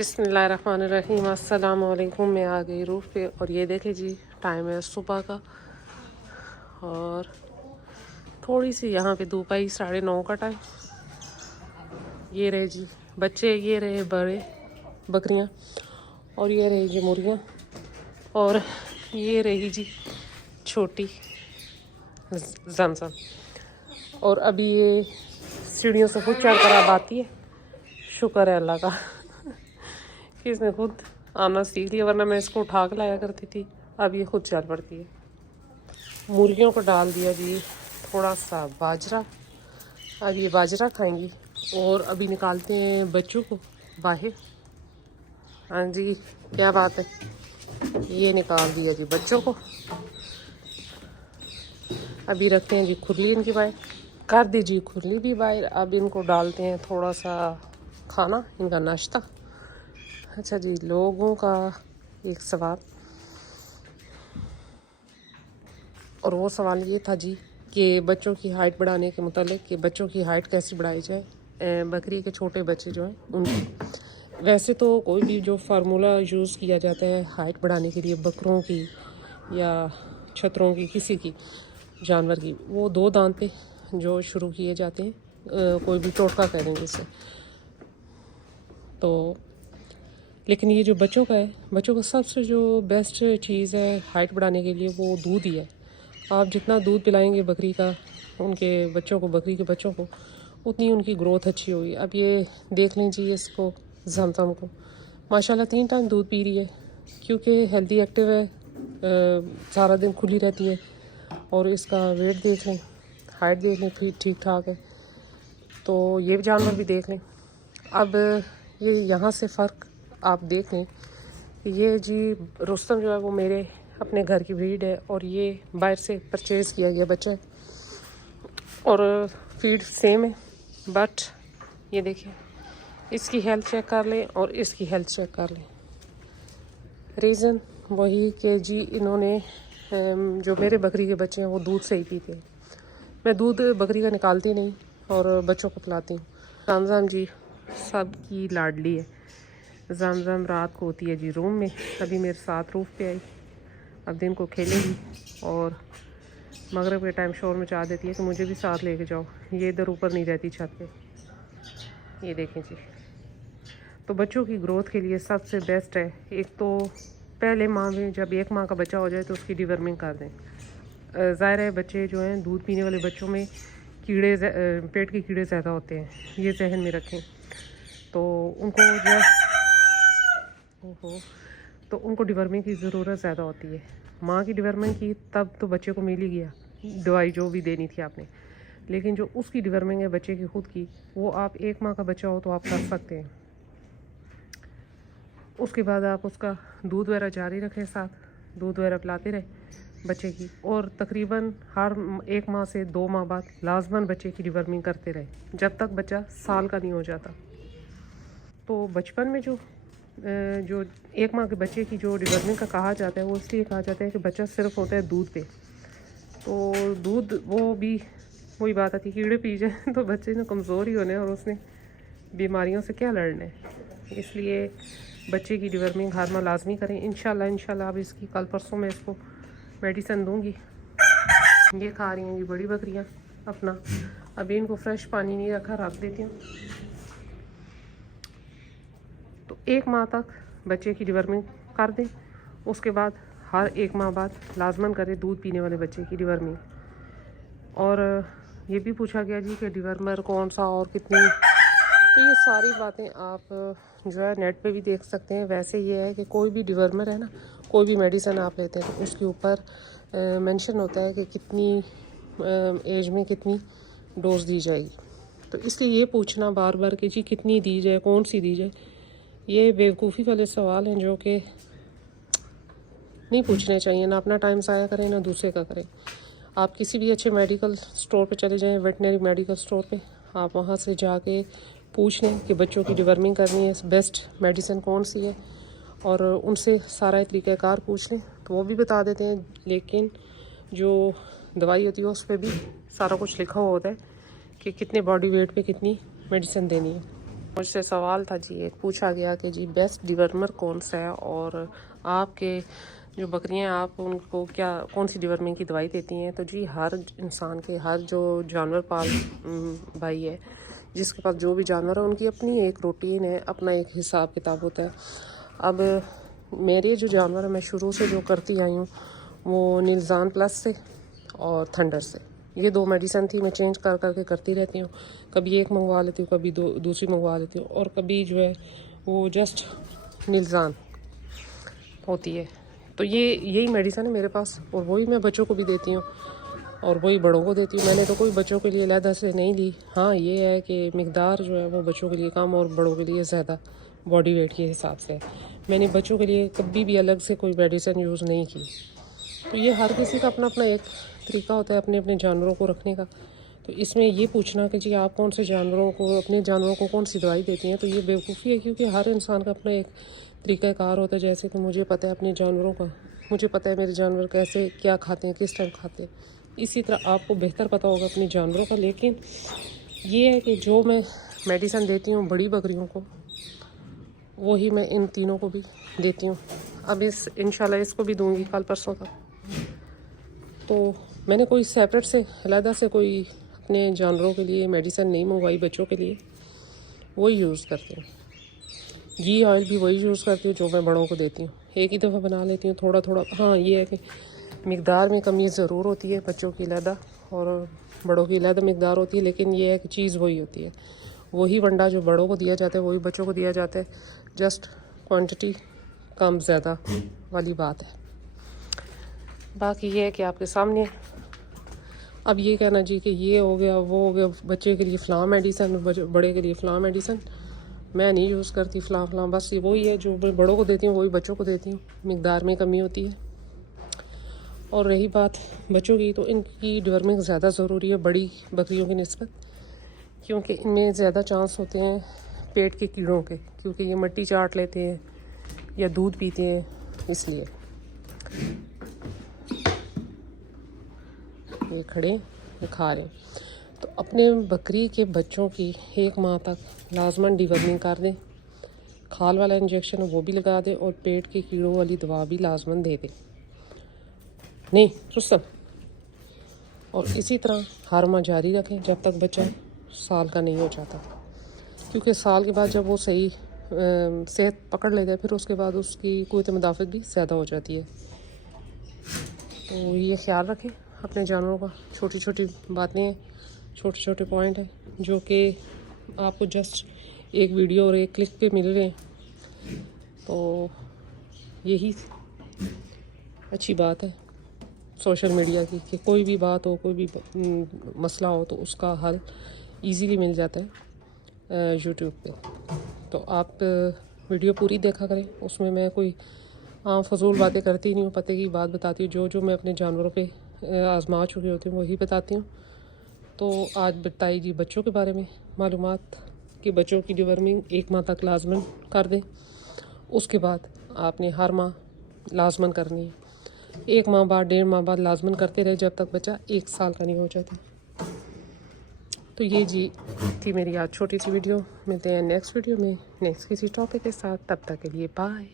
बिस्मिल्लाहिर्रहमानिर्रहीम। अस्सलाम वालेकुम। मैं आ गई रूफ़ पे और ये देखें जी, टाइम है सुबह का और थोड़ी सी यहाँ पे धूप आई, 9:30 का टाइम। ये रहे जी बच्चे, ये रहे बड़े बकरियाँ और ये रही जी मुर्गियाँ और ये रही जी छोटी जमजम। और अभी ये सीढ़ियों से खुद चढ़ कर अब आती है। शुक्र है अल्लाह का कि इसने खुद आना सीख लिया, वरना मैं इसको उठा के लाया करती थी। अब ये खुद चल पड़ती है। मुर्गियों को डाल दिया जी थोड़ा सा बाजरा, अब ये बाजरा खाएंगी। और अभी निकालते हैं बच्चों को बाहर। हाँ जी, क्या बात है, ये निकाल दिया जी बच्चों को। अभी रखते हैं जी खुरली इनकी बाहर, कर दीजिए खुरली भी बाहर। अब इनको डालते हैं थोड़ा सा खाना, इनका नाश्ता। अच्छा जी, लोगों का एक सवाल, और वो सवाल ये था जी कि बच्चों की हाइट बढ़ाने के मुतालिक कि बच्चों की हाइट कैसे बढ़ाई जाए, बकरी के छोटे बच्चे जो हैं उनकी। वैसे तो कोई भी जो फार्मूला यूज़ किया जाता है हाइट बढ़ाने के लिए बकरों की या छतरों की, किसी की जानवर की, वो 2 दांते जो शुरू किए जाते हैं, कोई भी टोटका कह देंगे इसे। तो लेकिन ये जो बच्चों का है, बच्चों का सबसे जो बेस्ट चीज़ है हाइट बढ़ाने के लिए वो दूध ही है। आप जितना दूध पिलाएंगे बकरी का, उनके बच्चों को, बकरी के बच्चों को, उतनी उनकी ग्रोथ अच्छी होगी। अब ये देख लीजिए इसको, जमजम को माशाल्लाह 3 टाइम दूध पी रही है, क्योंकि हेल्दी एक्टिव है, सारा दिन खुली रहती है। और इसका वेट देख लें, हाइट देख लें, फिर ठीक ठाक है। तो ये जानवर भी देख लें। अब ये यहाँ से फ़र्क आप देख लें, ये जी रुस्तम जो है वो मेरे अपने घर की ब्रीड है और ये बाहर से परचेज़ किया गया बच्चा है और फीड सेम है। बट ये देखिए, इसकी हेल्थ चेक कर लें और इसकी हेल्थ चेक कर लें। रीज़न वही कि जी इन्होंने जो मेरे बकरी के बच्चे हैं वो दूध से ही पीते हैं। मैं दूध बकरी का निकालती नहीं और बच्चों को पिलाती हूँ। जमजम जी सब की लाडली है। जमजम रात को होती है जी रूम में, अभी मेरे साथ रूफ़ पे आई। अब दिन को खेलेगी और मगरिब के टाइम शोर मचा देती है कि मुझे भी साथ लेके जाओ। ये इधर ऊपर नहीं रहती छत पे। ये देखें जी, तो बच्चों की ग्रोथ के लिए सबसे बेस्ट है, एक तो पहले माह में जब 1 माह का बच्चा हो जाए तो उसकी डिवर्मिंग कर दें। ज़ाहिर है बच्चे जो हैं, दूध पीने वाले बच्चों में कीड़े, पेट के कीड़े ज़्यादा होते हैं, ये जहन में रखें। तो उनको जो तो उनको डिवर्मिंग की ज़रूरत ज़्यादा होती है। माँ की डिवर्मिंग की तब तो बच्चे को मिल ही गया दवाई जो भी देनी थी आपने, लेकिन जो उसकी डिवर्मिंग है बच्चे की खुद की, वो आप 1 माह का बच्चा हो तो आप कर सकते हैं। उसके बाद आप उसका दूध वगैरह जारी रखें, साथ दूध वगैरह पिलाते रहे बच्चे की। और तकरीबन हर 1 माह से 2 माह बाद लाजमन बच्चे की डिवर्मिंग करते रहे, जब तक बच्चा साल का नहीं हो जाता। तो बचपन में जो 1 माह के बच्चे की जो डिवर्मिंग का कहा जाता है, वो इसलिए कहा जाता है कि बच्चा सिर्फ होता है दूध पे। तो दूध वो भी वही बात आती है, कीड़े पी जाए तो बच्चे ने कमज़ोर ही होने और उसने बीमारियों से क्या लड़ना है। इसलिए बच्चे की डिवर्मिंग हर माह लाजमी करें। इंशाल्लाह अब इसकी कल परसों में इसको मेडिसिन दूंगी। ये खा रही हैं ये बड़ी बकरियां अपना। अभी इनको फ्रेश पानी नहीं रखा, रख देती हूँ। तो 1 माह तक बच्चे की डिवर्मिंग कर दें, उसके बाद हर 1 माह बाद लाजमन करें दूध पीने वाले बच्चे की डिवर्मिंग। और ये भी पूछा गया जी कि डिवर्मर कौन सा और कितनी, तो ये सारी बातें आप जो है नेट पे भी देख सकते हैं। वैसे ये है कि कोई भी डिवर्मर है ना, कोई भी मेडिसिन आप लेते हैं तो उसके ऊपर मेंशन होता है कि कितनी एज में कितनी डोज दी जाएगी। तो इसलिए ये पूछना बार बार कि जी कितनी दी जाए, कौन सी दी जाए, ये बेवकूफ़ी वाले सवाल हैं जो कि नहीं पूछने चाहिए। ना अपना टाइम ज़ाया करें, ना दूसरे का करें। आप किसी भी अच्छे मेडिकल स्टोर पे चले जाएं, वेटनरी मेडिकल स्टोर पे, आप वहाँ से जाके पूछ लें कि बच्चों की डिवर्मिंग करनी है, बेस्ट मेडिसिन कौन सी है, और उनसे सारा तरीक़ाकार पूछ लें तो वो भी बता देते हैं। लेकिन जो दवाई होती है उस पर भी सारा कुछ लिखा हुआ होता है कि कितने बॉडी वेट पे कितनी मेडिसिन देनी है। मुझसे सवाल था जी, एक पूछा गया कि जी बेस्ट डिवर्मर कौन सा है और आपके जो बकरियां आप उनको क्या कौन सी डिवर्मिंग की दवाई देती हैं। तो जी हर इंसान के, हर जो जानवर पाल भाई है, जिसके पास जो भी जानवर है, उनकी अपनी एक रूटीन है, अपना एक हिसाब किताब होता है। अब मेरे जो जानवर है, मैं शुरू से जो करती आई हूँ वो निलजान प्लस से और थंडर से, ये 2 मेडिसिन थी। मैं चेंज कर करके करती रहती हूँ, कभी एक मंगवा लेती हूँ, कभी दूसरी मंगवा लेती हूँ, और कभी जो है वो जस्ट निलजान होती है। तो यही मेडिसिन है मेरे पास, और वही मैं बच्चों को भी देती हूँ और वही बड़ों को देती हूँ। मैंने तो कोई बच्चों के लिए अलग से नहीं ली। हाँ, ये है कि मिकदार जो है वो बच्चों के लिए कम और बड़ों के लिए ज़्यादा बॉडी वेट के हिसाब से। मैंने बच्चों के लिए कभी भी अलग से कोई मेडिसिन यूज़ नहीं की। तो ये हर किसी का अपना अपना एक तरीका होता है अपने अपने जानवरों को रखने का। तो इसमें ये पूछना कि जी आप कौन से जानवरों को, अपने जानवरों को कौन सी दवाई देती हैं, तो ये बेवकूफ़ी है, क्योंकि हर इंसान का अपना एक तरीक़ाकार होता है। जैसे कि मुझे पता है अपने जानवरों का, मुझे पता है मेरे जानवर कैसे क्या खाते हैं, किस टाइम खाते हैं, इसी तरह आपको बेहतर पता होगा अपने जानवरों का। लेकिन ये है कि जो मैं मेडिसिन देती हूँ बड़ी बकरियों को, वही मैं इन तीनों को भी देती हूँ। अब इंशाल्लाह इसको भी दूँगी कल परसों तक। तो मैंने कोई सेपरेट से अलहदा से कोई अपने जानवरों के लिए मेडिसिन नहीं मंगवाई, बच्चों के लिए वही यूज़ करती हूँ। घी ऑयल भी वही यूज़ करती हूँ जो मैं बड़ों को देती हूँ। एक ही दफ़ा बना लेती हूँ थोड़ा थोड़ा। हाँ, ये है कि मिकदार में कमी ज़रूर होती है, बच्चों की अलहदा और बड़ों की अलहदा मिकदार होती है, लेकिन ये है कि चीज़ वही होती है। वही वंडा जो बड़ों को दिया जाता है वही बच्चों को दिया जाता है, जस्ट क्वांटिटी कम ज़्यादा वाली बात है। बाकी ये है कि आपके सामने अब ये कहना जी कि ये हो गया वो हो गया, बच्चे के लिए फ़लाँ मेडिसिन, बड़े के लिए फ़लाँ मेडिसिन, मैं नहीं यूज़ करती फ़लाँ। बस ये वही है जो मैं बड़ों को देती हूँ वही बच्चों को देती हूँ, मिकदार में कमी होती है। और रही बात बच्चों की, तो इनकी डिवर्मिंग ज़्यादा ज़रूरी है बड़ी बकरियों की निस्बत, क्योंकि इनमें ज़्यादा चांस होते हैं पेट के कीड़ों के, क्योंकि ये मिट्टी चाट लेते हैं या दूध पीते हैं, इसलिए। ये खड़े, ये खा रहे। तो अपने बकरी के बच्चों की 1 माह तक लाजमन डिवर्मिंग कर दें, खाल वाला इंजेक्शन वो भी लगा दें और पेट के कीड़ों वाली दवा भी लाजमन दे दें। नहीं रुस्तम। और इसी तरह हर माह जारी रखें जब तक बच्चा साल का नहीं हो जाता, क्योंकि साल के बाद जब वो सही सेहत पकड़ लेता है, फिर उसके बाद उसकी क़ुव्वत मुदाफ़त भी ज़्यादा हो जाती है। तो ये ख्याल रखें अपने जानवरों का। छोटी छोटी बातें हैं, छोटे छोटे पॉइंट हैं जो कि आपको जस्ट एक वीडियो और एक क्लिक पे मिल रहे हैं। तो यही अच्छी बात है सोशल मीडिया की, कि कोई भी बात हो, कोई भी मसला हो, तो उसका हल इजीली मिल जाता है यूट्यूब पे। तो आप वीडियो पूरी देखा करें, उसमें मैं कोई फजूल बातें करती नहीं हूँ, पते की बात बताती हूँ। जो मैं अपने जानवरों पे आजमा चुकी होती हूँ वही बताती हूँ। तो आज बताई जी बच्चों के बारे में मालूमात कि बच्चों की डिवर्मिंग 1 माह तक लाजमन कर दें, उसके बाद आपने हर माह लाजमन करनी है। 1 माह बाद, 1.5 माह बाद लाजमन करते रहे जब तक बच्चा 1 साल का नहीं हो जाता। तो ये जी थी मेरी आज छोटी सी वीडियो। मिलते हैं नेक्स्ट वीडियो में नेक्स्ट किसी टॉपिक के साथ, तब तक के लिए बाय।